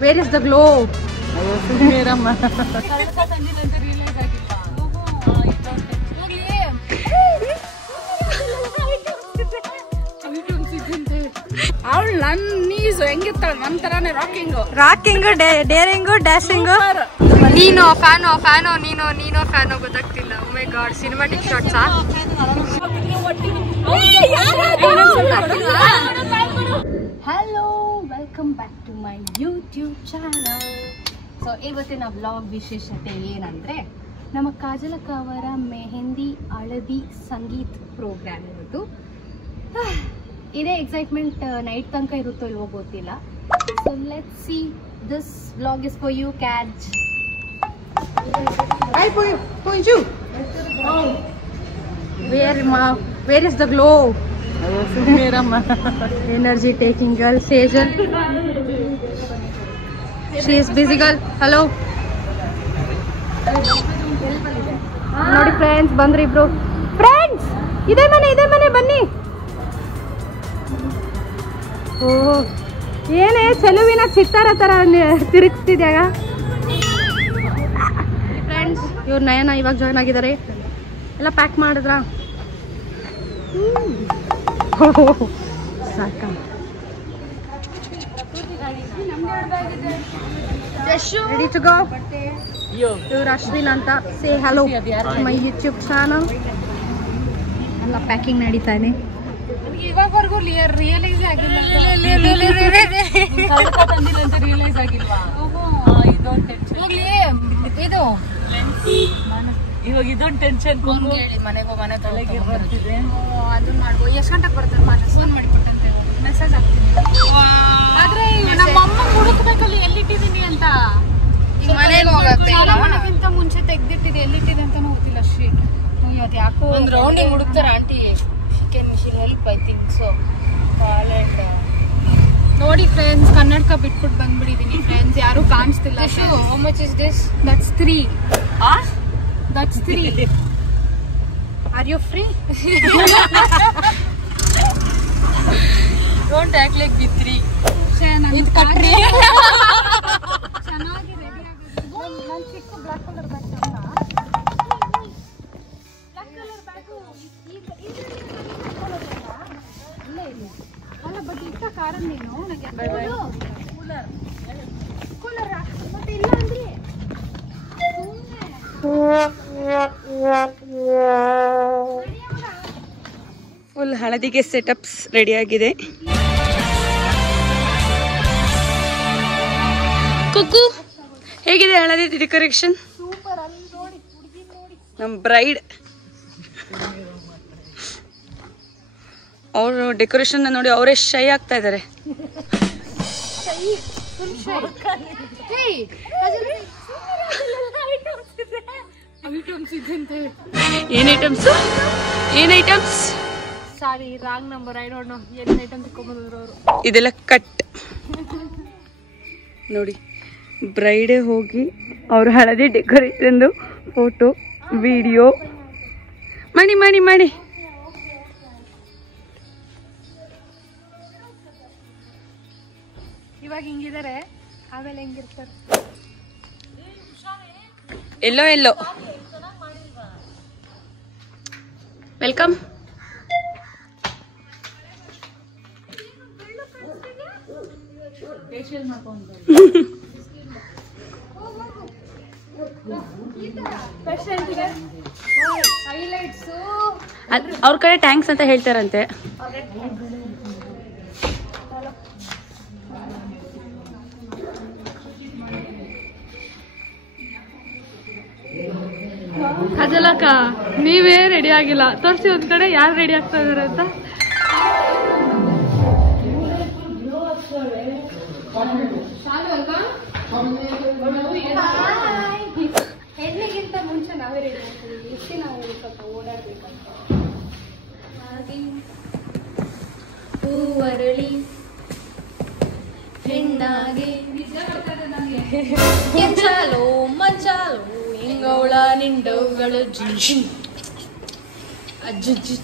Where is the glow? ಅವಳು ನನ್ನೀಸು ಹೆಂಗಿರ್ತಾಳೆ ನನ್ನ ತರಾನೇ ರಾಕಿಂಗು ಡೇರಿಂಗು ಡ್ಯಾಶಿಂಗು. ನೀನು ಫ್ಯಾನೋ ಗೊತ್ತಾಗ್ತಿಲ್ಲ. ಓ ಮೈ ಗಾಡ್, ಸಿನಿಮಾಟಿಕ್ ಶಾಟ್ಸಾ? Hello, welcome back to my YouTube channel. So ಇವತ್ತಿನ ವ್ಲಾಗ್ ವಿಶೇಷತೆ ಏನಂದ್ರೆ, ನಮ್ಮ ಕಾಜಲಕ್ಕ ಅವರ ಮೆಹಂದಿ ಹಳದಿ ಸಂಗೀತ್ ಪ್ರೋಗ್ರಾಮ್ ಇರೋದು. ಇದೇ ಎಕ್ಸೈಟ್ಮೆಂಟ್ ನೈಟ್ ತನಕ ಇರುತ್ತೋ ಇಲ್ವೋ ಗೊತ್ತಿಲ್ಲ. So let's see, this vlog is for you catch. Where is the glow? Energy taking girl, Sejal. She is busy girl. Hello. ನೋಡಿ ಫ್ರೆಂಡ್ಸ್, ಬಂದ್ರಿ ಇಬ್ರು. ಫ್ರೆಂಡ್ಸ್, ಇದೇ ಮನೆ ಬನ್ನಿ. ಓ, ಏನೇ ಚೆಲುವಿನ ಚಿತ್ತಾರ ತರ ತಿರುಗಿಸ್ತಿದ್ಯಾಗ. ಫ್ರೆಂಡ್ಸ್, ಇವ್ರು ನಯನ ಇವಾಗ ಜಾಯ್ನ್ ಆಗಿದ್ದಾರೆ. ಎಲ್ಲ ಪ್ಯಾಕ್ ಮಾಡಿದ್ರಾ? ಸಾಕ. Ready to go. ಇವ್ರು ಅಶ್ವಿನ್ ಅಂತ. Say hello my YouTube channel. ಎಲ್ಲ ಪ್ಯಾಕಿಂಗ್ ನಡೀತಾ ಇದೆ. ಇವಾಗವರೆಗೂ ರಿಯಲೈಸ್ ಆಗಿಲ್ಲ. ಇದು ಇವಾಗ ಇದೊಂದು ಟೆನ್ಷನ್. ಮನೆ ತಲೆಗೆ ಬರ್ತಿದೆ. ಅದನ್ನ ಮಾಡ್ಬೋದು. ಎಷ್ಟು ಗಂಟೆಗೆ ಬರ್ತಾರೆ? ಫೋನ್ ಮಾಡಿಬಿಟ್ಟಂತೆ ಮೆಸೇಜ್ ಹಾಕ್ತೀನಿ. ಆದ್ರೆ ನಮ್ಮ ಅಮ್ಮ ಹುಡುಕ್ಬೇಕಲ್ಲಿ ಎಲ್ಲಿಟ್ಟಿದೀನಿ ಅಂತ. ಮನೆಗೆ ಹೋಗಕ್ಕಿಂತ ಮುಂಚೆ ತೆಗ್ದಿಟ್ಟಿದೆ, ಎಲ್ಲಿಟ್ಟಿದೆ ಅಂತ ಗೊತ್ತಿಲ್ಲ. ಅಷ್ಟೇ ಅದು ಯಾಕೋ ಒಂದು ರೌಂಡಿಂಗ್ ಹುಡುಕ್ತಾರ aunty. She help, I think so. ನೋಡಿ ಫ್ರೆಂಡ್ಸ್, ಕನ್ನಡಕ ಬಿಟ್ಬಿಟ್ಟು ಬಂದ್ಬಿಟ್ಟಿದೀನಿ ಫ್ರೆಂಡ್ಸ್. ಯಾರು ಕಾಣಿಸ್ತಿಲ್ಲ. How much is this? That's 3. That's 3. Are you free? Don't act like the 3. ಇದು ಕಟ್ರಿ. ಚೆನ್ನಾಗಿ ರೆಡಿ ಆಗಿದೆ. ನಾನು ಚಿಕ್ಕ ಬ್ಲಾಕ್ ಕಲರ್ ಬ್ಯಾಗ್ ತಗೊಂಡ. ಬ್ಲಾಕ್ ಕಲರ್ ಬ್ಯಾಗು ಇಲ್ಲೇ ಇಲ್ಲ ಅಲ್ಲ. ಬಟ್ ಇಷ್ಟ ಕಾರಣ ನೀನು ನನಗೆ ಕೂಲರ್ ಮತ್ತೆ ಇಲ್ಲ ಅಂದ್ರೆ ಫುಲ್ ಹಳದಿಗೆ ಸೆಟಪ್ಸ್ ರೆಡಿ ಆಗಿದೆ. ಕುಕ್ಕು, ಹೇಗಿದೆ ಹಳದಿ ಡೆಕೋರೇಷನ್? ಸೂಪರ್. ಅಲ್ಲಿ ನೋಡಿ, ಹುಡುಗಿ ನೋಡಿ. ನಮ್ಮ ಬ್ರೈಡ್ ಅವರು ಡೆಕೋರೇಷನ್ ನೋಡಿ ಅವರೇ ಶೈ ಆಗ್ತಾ ಇದ್ದಾರೆ. ಏನ್ items? Sorry, wrong number. I don't no ಏನು ಐಟಮ್ ತಗೊಂಡ್ಬಂದ್ರು ಅವರು. ಇದೆಲ್ಲ ಕಟ್ ನೋಡಿ. ಬ್ರೈಡೇ ಹೋಗಿ ಅವ್ರ ಹಳದಿ ಡೆಕೋರೇಷನ್ ಫೋಟೋ ವಿಡಿಯೋ ಮಾಡಿ ಇವಾಗ ಹಿಂಗಿದ್ದಾರೆ, ಆಮೇಲೆ ಹೆಂಗಿರ್ತಾರೆ? ಎಲ್ಲೋ ವೆಲ್ಕಮ್. ಅವ್ರ ಕಡೆ ಟ್ಯಾಂಕ್ಸ್ ಅಂತ ಹೇಳ್ತಾರಂತೆ. ಕಾಜಲಕ್ಕ, ನೀವೇ ರೆಡಿ ಆಗಿಲ್ಲ. ತೋರಿಸಿ ಒಂದ್ ಕಡೆ ಯಾರು ರೆಡಿ ಆಗ್ತಾ ಇದಾರೆ ಅಂತ. ಹೆಣ್ಣಿಗಿಂತ ಮುಂಚೆ ನಾವೇ ರೆಡಿ ಆಗ್ತೀವಿ. ಎಷ್ಟು ನಾವು ಸ್ವಲ್ಪ ಓಡಾಡ್ಬೇಕಂತ. ಹೂವರಳಿ ಹೆಣ್ಣಾಗಿ ಕೆಂಚಾಲೋ ಮಂಚಾಲೋ ಹಿಂಗವಳ ನಿಂಡವುಗಳು ಅಜ್ಜಿ.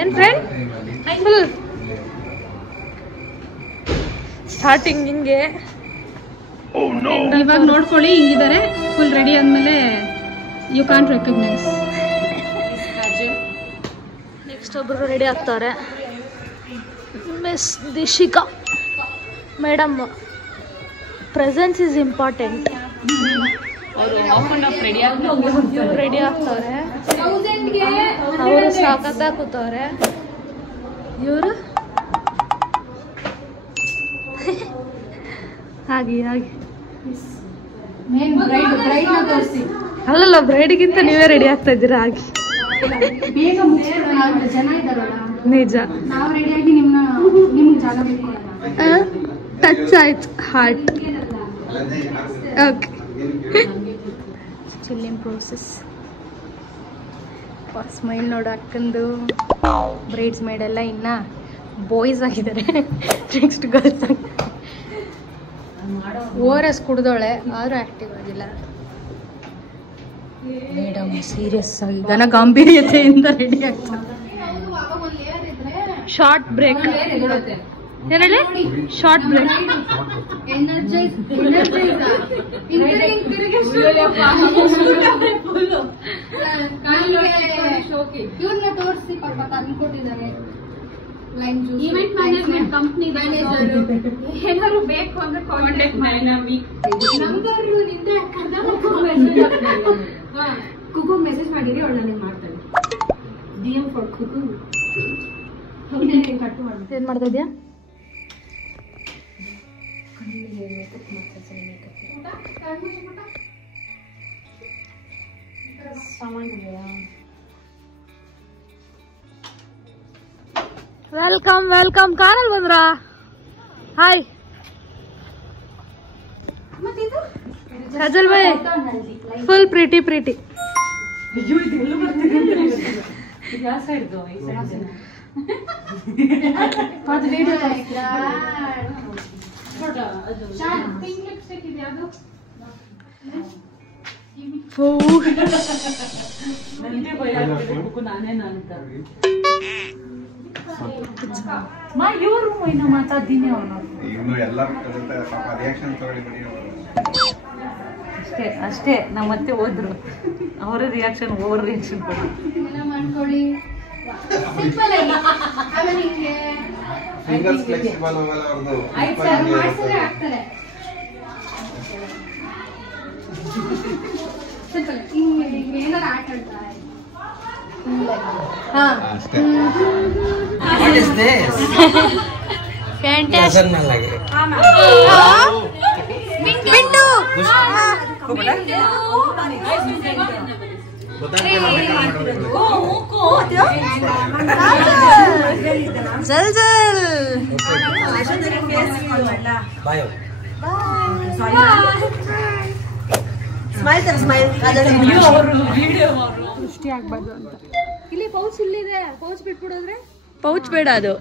ಏನ್ ಫ್ರೆಂಡ್? ಸ್ಟಾರ್ಟಿಂಗ್ ಹಿಂಗೆ ಇವಾಗ ನೋಡ್ಕೊಳ್ಳಿ ಹಿಂಗಿದ್ದಾರೆ ಫುಲ್ ರೆಡಿ ಆದ್ಮೇಲೆ ಯು ಕಾಂಟ್ ರೆಕಗ್ನೈಸ್. ನೆಕ್ಸ್ಟ್ ಒಬ್ರು ರೆಡಿ ಆಗ್ತಾರೆ. Miss Dishika madam. Presence is important. Ready ಆಗ್ತಾರೆ. ಅವರು ಸಾಕತ್ತಾಗಿ ಕೂತವ್ರೆ. ಇವರು ಹಾಗೆ ಅಲ್ಲಲ್ಲ, ಬ್ರೈಡ್ಗಿಂತ ನೀವೇ ರೆಡಿ ಆಗ್ತಾ ಇದ್ದೀರಾ. ಹಾಗೆ ನಿಜ. ಟಚ್ ಆಯ್ತು heart. Okay, chilling process. Smile ನೋಡು ಅಕ್ಕಂದು. ಬ್ರೈಡ್ಸ್ ಮೇಡ್ ಎಲ್ಲ ಇನ್ನ ಬಾಯ್ಸ್ ಆಗಿದ್ದಾರೆ. Next girls. ORS ಕುಡ್ದೋಳೆ ಆದ್ರೂ ಆಕ್ಟಿವ್ ಆಗಿಲ್ಲ. ಮೇಡಮ್ ಸೀರಿಯಸ್ ಆಗಿ ಘನ ಗಾಂಭೀರ್ಯತೆಯಿಂದ ರೆಡಿ ಆಗ್ತಾರೆ. Short break. ಏನೇಳಿ? Short break. ತೋರಿಸಿ ಈವೆಂಟ್ ಮ್ಯಾನೇಜ್ಮೆಂಟ್ ಕಂಪ್ನಿ ಏನಾದ್ರು ಬೇಕು ಅಂದ್ರೆ ಕಾಂಟ್ಯಾಕ್ಟ್ ಮಾಡಿ. ಕುಕು ಮೆಸೇಜ್ ಮಾಡಿರಿ, ಅವಳು ನನಗೆ ಮಾಡ್ತಾಳೆ. DM for Kuku. ಏನ್ ಮಾಡ್ತಾ ಇದ್ಯಾ? Welcome welcome. ಕಾರಲ್ಲಿ ಬಂದ್ರಾ? Hi Sajal bye. Full pretty pretty. ಅಷ್ಟೇ ನಾವು ಮತ್ತೆ ಹೋದ್ರು. ಅವರ ರಿಯಾಕ್ಷನ್ ಓವರ್ ರಿಯಾಕ್ಷನ್ ಮಾಡ್ಕೊಳ್ಳಿ. ಏನಾರು ಆಟ ಆಡ್ತಾರೆ. What is this? Fantastic. Bindu. Jal jal. Bye. Smile ತರ smile. ದೃಷ್ಟಿ ಆಗ್ಬಾರ್ದು ಅಂತ. ಇಲ್ಲಿ ಪೌಚ್ ಇಲ್ಲಿದೆ. ಪೌಚ್ ಬಿಟ್ಬಿಡೋದ್ರೆ? ಪೌಚ್ ಬೇಡ ಅದು.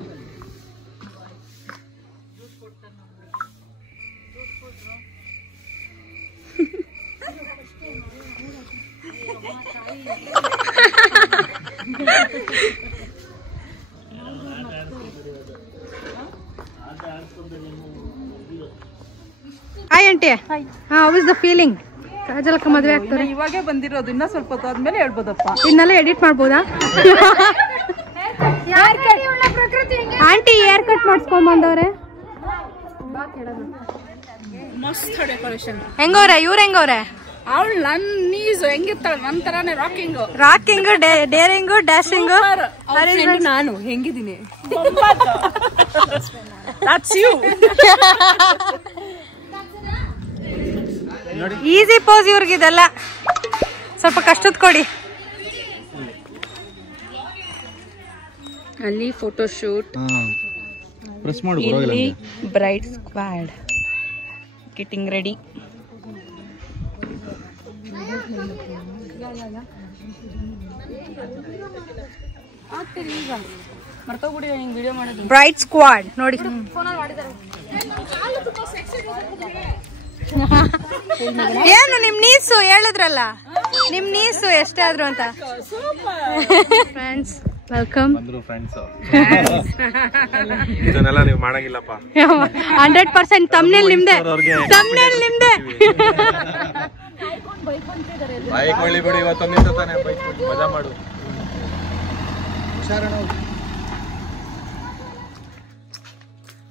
Hi aunty. How is the feeling? ಕಾಜಲಕ್ಕ ಮದುವೆ ಆಗ್ತಾರೆ. ಇವಾಗೇ ಬಂದಿರೋದು, ಇನ್ನ ಸ್ವಲ್ಪ ಹೊತ್ತು ಆದ್ಮೇಲೆ ಹೇಳ್ಬೋದಪ್ಪ. ಇನ್ನೆಲ್ಲ ಎಡಿಟ್ ಮಾಡ್ಬೋದಾ? ಆಂಟಿ ಹೇರ್ ಕಟ್ ಮಾಡಿಸ್ಕೊಂಡ್ ಬಂದವ್ರೆ. ಮಸ್ತ್ ಡೆಕೋರೇಷನ್. ಹೆಂಗವ್ರೆ ಇವ್ರ? ಹೆಂಗವ್ರೆ? ಅವಳು ನನ್ ನೀಸ್ ಹೆಂಗಿರ್ತಾಳೆ ನನ್ ತರಾನೇ ರಾಕಿಂಗು ಡೇರಿಂಗು ಡ್ಯಾಶಿಂಗು. ನಾನು ಹೆಂಗಿದ್ದೀನಿ? Easy pose ಇವ್ರಿಗಿದೆಲ್ಲ. ಸ್ವಲ್ಪ ಕಷ್ಟದ ಕೊಡಿ. ಅಲ್ಲಿ ಫೋಟೋ ಶೂಟ್. ಇಲ್ಲಿ bride squad getting ready. Bride squad ನೋಡಿ. ಏನು ನಿಮ್ ನೀಸು ಹೇಳಿದ್ರಲ್ಲ, ನಿಮ್ ನೀಸು ಎಷ್ಟೇ ಆದ್ರು ಅಂತ. Friends welcome. ಬಂದ್ರು ಫ್ರೆಂಡ್ಸ್. ಇದನ್ನೆಲ್ಲ ನೀವು ಮಾಡಂಗಿಲ್ಲಪ್ಪ. 100% ತಮ್ನೇಲ್ ನಿಮ್ದೆ. ಬೈಕ್ ಹೊಳ್ಳಿ ಬಿಡಿ, ಇವತ್ತೊಂದಿನ ತಾನೆ ಬೈಕ್ ಮಜಾ ಮಾಡು.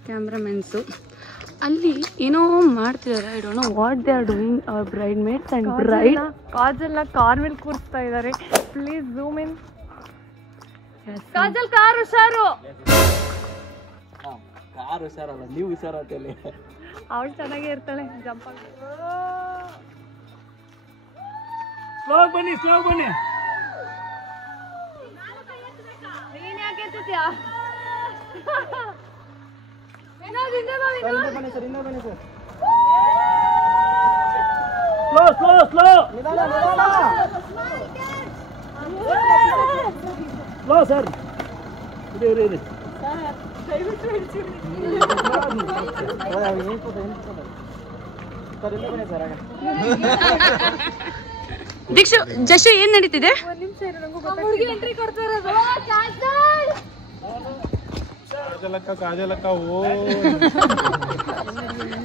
ಕ್ಯಾಮ್ರಾಮನ್ಸು ಅಲ್ಲಿ ಏನೋ ಮಾಡ್ತಿದ್ದಾರೆ. I don't know what they are doing. Our bridesmaids and bride ಕಾಜಲ್ನ ಕಾರ್ ಮೇಲೆ ಕೂರಿಸ್ತಾ ಇದ್ದಾರೆ. Please zoom in. Kajal car ಹುಷಾರು. ಕಾರ್ ಹುಷಾರಲ್ಲ, ನೀವು ಹುಷಾರಾಗ್ತೇನೆ. ಅವಳು ಚೆನ್ನಾಗೇ ಇರ್ತಾಳೆ. ಜಂಪ್ ಆಗಿ ಸ್ಲೋ ಬನ್ನಿ. ನೀನ್ ಯಾಕೆ ಎತ್ತಿದ್ಯಾ? Slow sir. ಇದೆ ದೀಕ್ಷು ಜಶು ಏನ್ ನಡೀತಿದೆ? ಎಂಟ್ರಿ ಕೊಡ್ತಾ ಇರೋದು. ಕಾಜಲಕ್ಕ ಓ.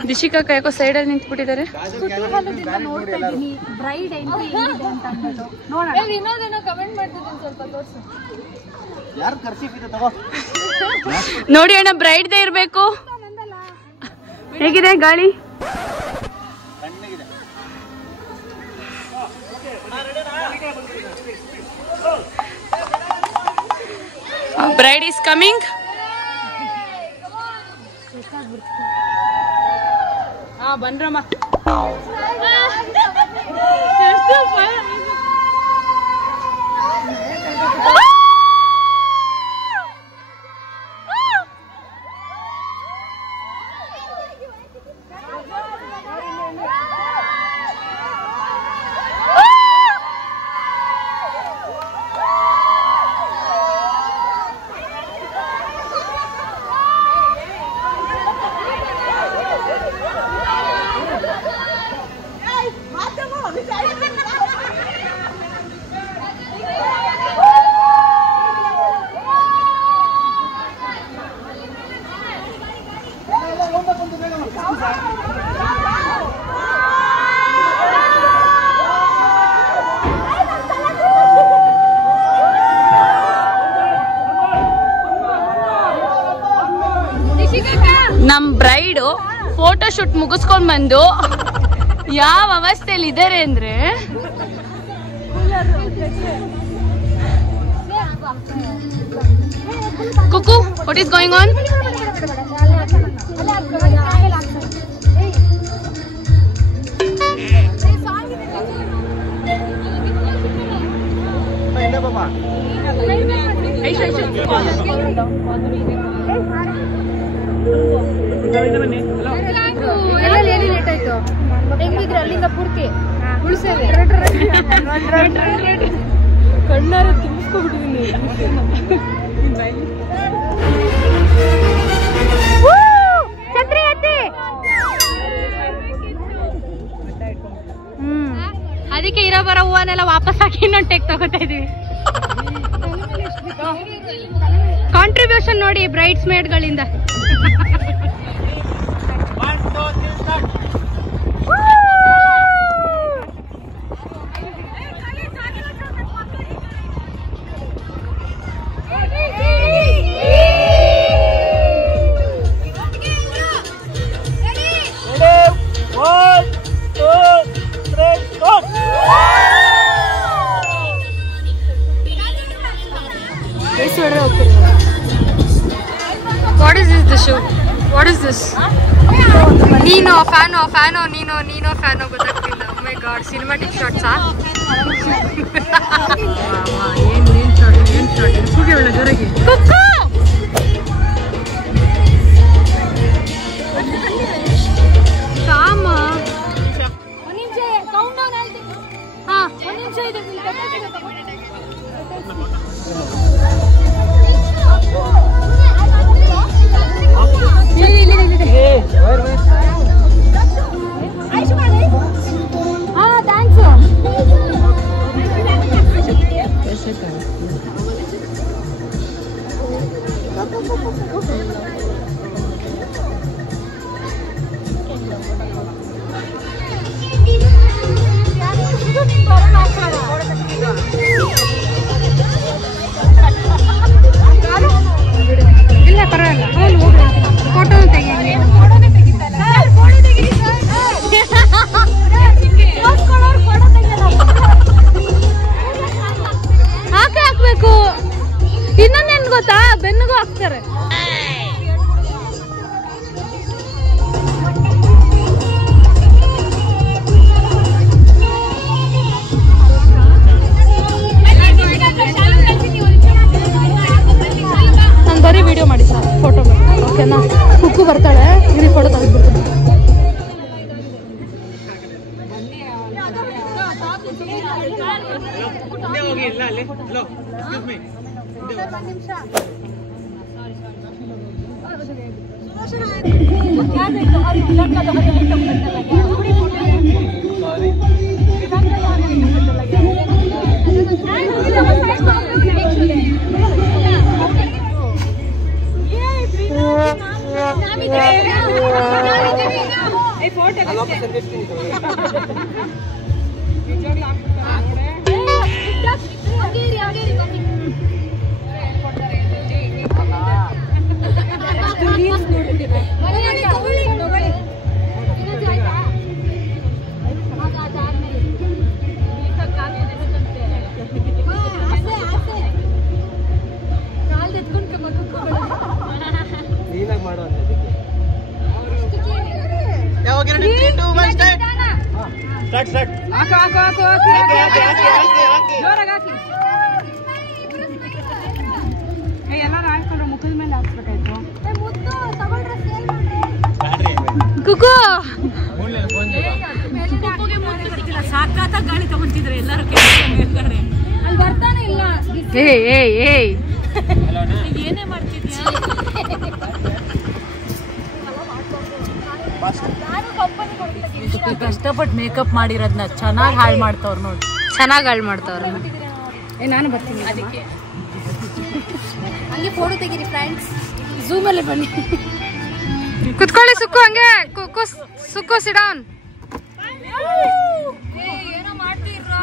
ದಿಶಿಕಾ ಯಾಕೋ ಸೈಡ್ ಅಲ್ಲಿ ನಿಂತ್ಬಿಟ್ಟಿದ್ದಾರೆ. ನೋಡ್ತಾ ಇದ್ದೀನಿ ಬ್ರೈಡ್ ಎಂಟ್ರಿ ಏನಿದೆ ಅಂತ ಅಂದ್ಬಿಟ್ಟು ನೋಡೋಣ. ವಿನೋದೇನೋ ಕಮೆಂಟ್ ಮಾಡ್ತಿದ್ದೀನಿ, ಸ್ವಲ್ಪ ತೋರಿಸು. ಯಾರು ಕರ್ಸಿಟ್ಟಿದೆ ತಗೋ. ನೋಡಿ ಅಣ್ಣ, ಬ್ರೈಡ್ದೇ ಇರ್ಬೇಕು. ಹೇಗಿದೆ ಗಾಳಿ? Bride is coming. ಬನ್ರಮ್ಮ. ನಮ್ ಬ್ರೈಡು ಫೋಟೋ ಶೂಟ್ ಮುಗಿಸ್ಕೊಂಡ್ ಬಂದು ಯಾವ ಅವಸ್ಥೆಯಲ್ಲಿ ಇದ್ದಾರೆ ಅಂದ್ರೆ, Kuku what is going on? Late ಆಯ್ತು. ಹೆಂಗಿದ್ರೆ ಅಲ್ಲಿಂದ ಪೂರ್ತಿ ಉಳಿಸೇವೆ. ಕಣ್ಣಾರ ತುಂಬಿಸ್ಕೊಬಿಟ್ಟಿದ್ದೀನಿ. ಅದಕ್ಕೆ ಇರೋ ಬರೋ ಹೂವನ್ನೆಲ್ಲ ವಾಪಸ್ ಹಾಕಿ ಇನ್ನೊಂದು ಟೆಕ್ ತಗೋತಾ ಇದೀವಿ. ಕಾಂಟ್ರಿಬ್ಯೂಷನ್ ನೋಡಿ Bryde's ಮೇಡ್ಗಳಿಂದ. What is this? The show? What is this? Nino fan Nino ಗೊತ್ತಾಗ್ತಿಲ್ಲ. Oh my god, cinematic shots ಆ? ಏನ್ shot ಕೂಗಿ ಒಳ್ಳೆ ಜೋರಾಗಿ. ಕುಕ್ಕು ಸಾಮ ಒಂದು ನಿಮಿಷ ಕೌಂಟ್ ಡೌನ್ ಹೇಳ್ತೀನಿ. ಹಾ ಒಂದು ನಿಮಿಷ ಇದೆ. ಓಕೆನಾ? ಕುಕ್ಕು ಬರ್ತಾಳೆ, ಇರಿ ಫೋಟೋ ತೆಗೆದ್ಬಿಡ್ತೀನಿ. ಎಲ್ಲಾರು ಹಾಕೊಂಡ್ರೆ ಮುಖದ ಮೇಲೆ ಹಾಕ್ಬೇಕಾಯ್ತು. ಕುಕ್ಕು ಸಾಕಾತ ಗಾಳಿ ತಗೊಂತಿದ್ರೆ ಎಲ್ಲರೂ ಕೇಳ್ತಾರೆ. ಅಲ್ಲಿ ಬರ್ತಾನೆ ಇಲ್ಲ. ಏಯ್ ಏನೇ ಮಾಡ್ತಿದ್ಯಾ? ಕಷ್ಟಪಟ್ಟು ಮೇಕಪ್ ಮಾಡಿರೋದನ್ನ ಚೆನ್ನಾಗಿ ಹಾಳು ಮಾಡ್ತಾವ್ರು ನೋಡಿ. ಚೆನ್ನಾಗಿ ಹಾಳು ಮಾಡ್ತಾವ್ರ. ನಾನು ಬರ್ತೀನಿ ಅದಕ್ಕೆ. ಹಂಗೆ ಫೋಟೋ ತೆಗೀರಿ ಫ್ರೆಂಡ್ಸ್. ಝೂಮ್ ಅಲ್ಲಿ ಬನ್ನಿ. ಕುತ್ಕೊಳ್ಳಿ ಸುಕ್ಕು, ಹಂಗೆ ಸುಕ್ಕು ಸಿಡೌನ್. ಏನೋ ಮಾಡ್ತೀರಾ?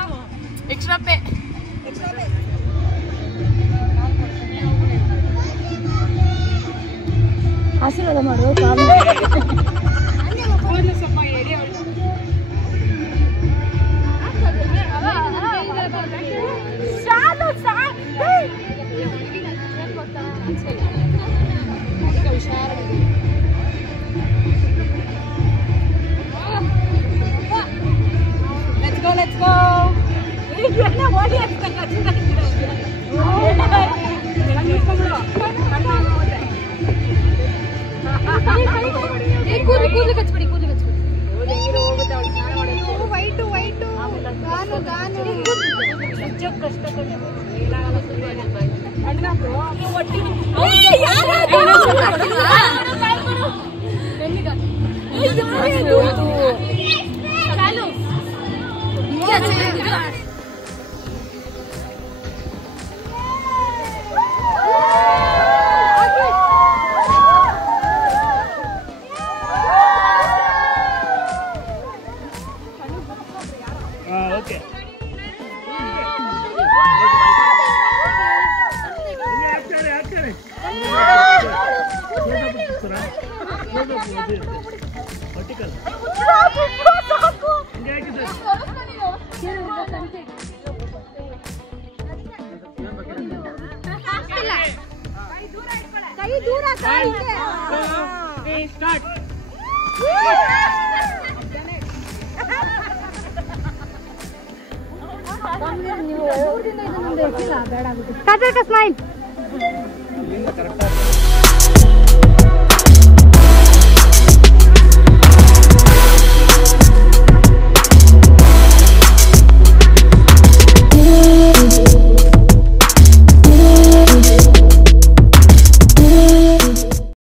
Extra pay. ಆಶೀರ್ವಾದ ಮಾಡು. ಸ್ವಲ್ಪ ಎಡಿ Let's go. ಕೂದಲು ಕಚ್ಬಿಡಿ. ಓಕೆ ಕೈ ದೂರ ಸ್ಟಾರ್ಟ್. ಸ್ಮೈಲ್.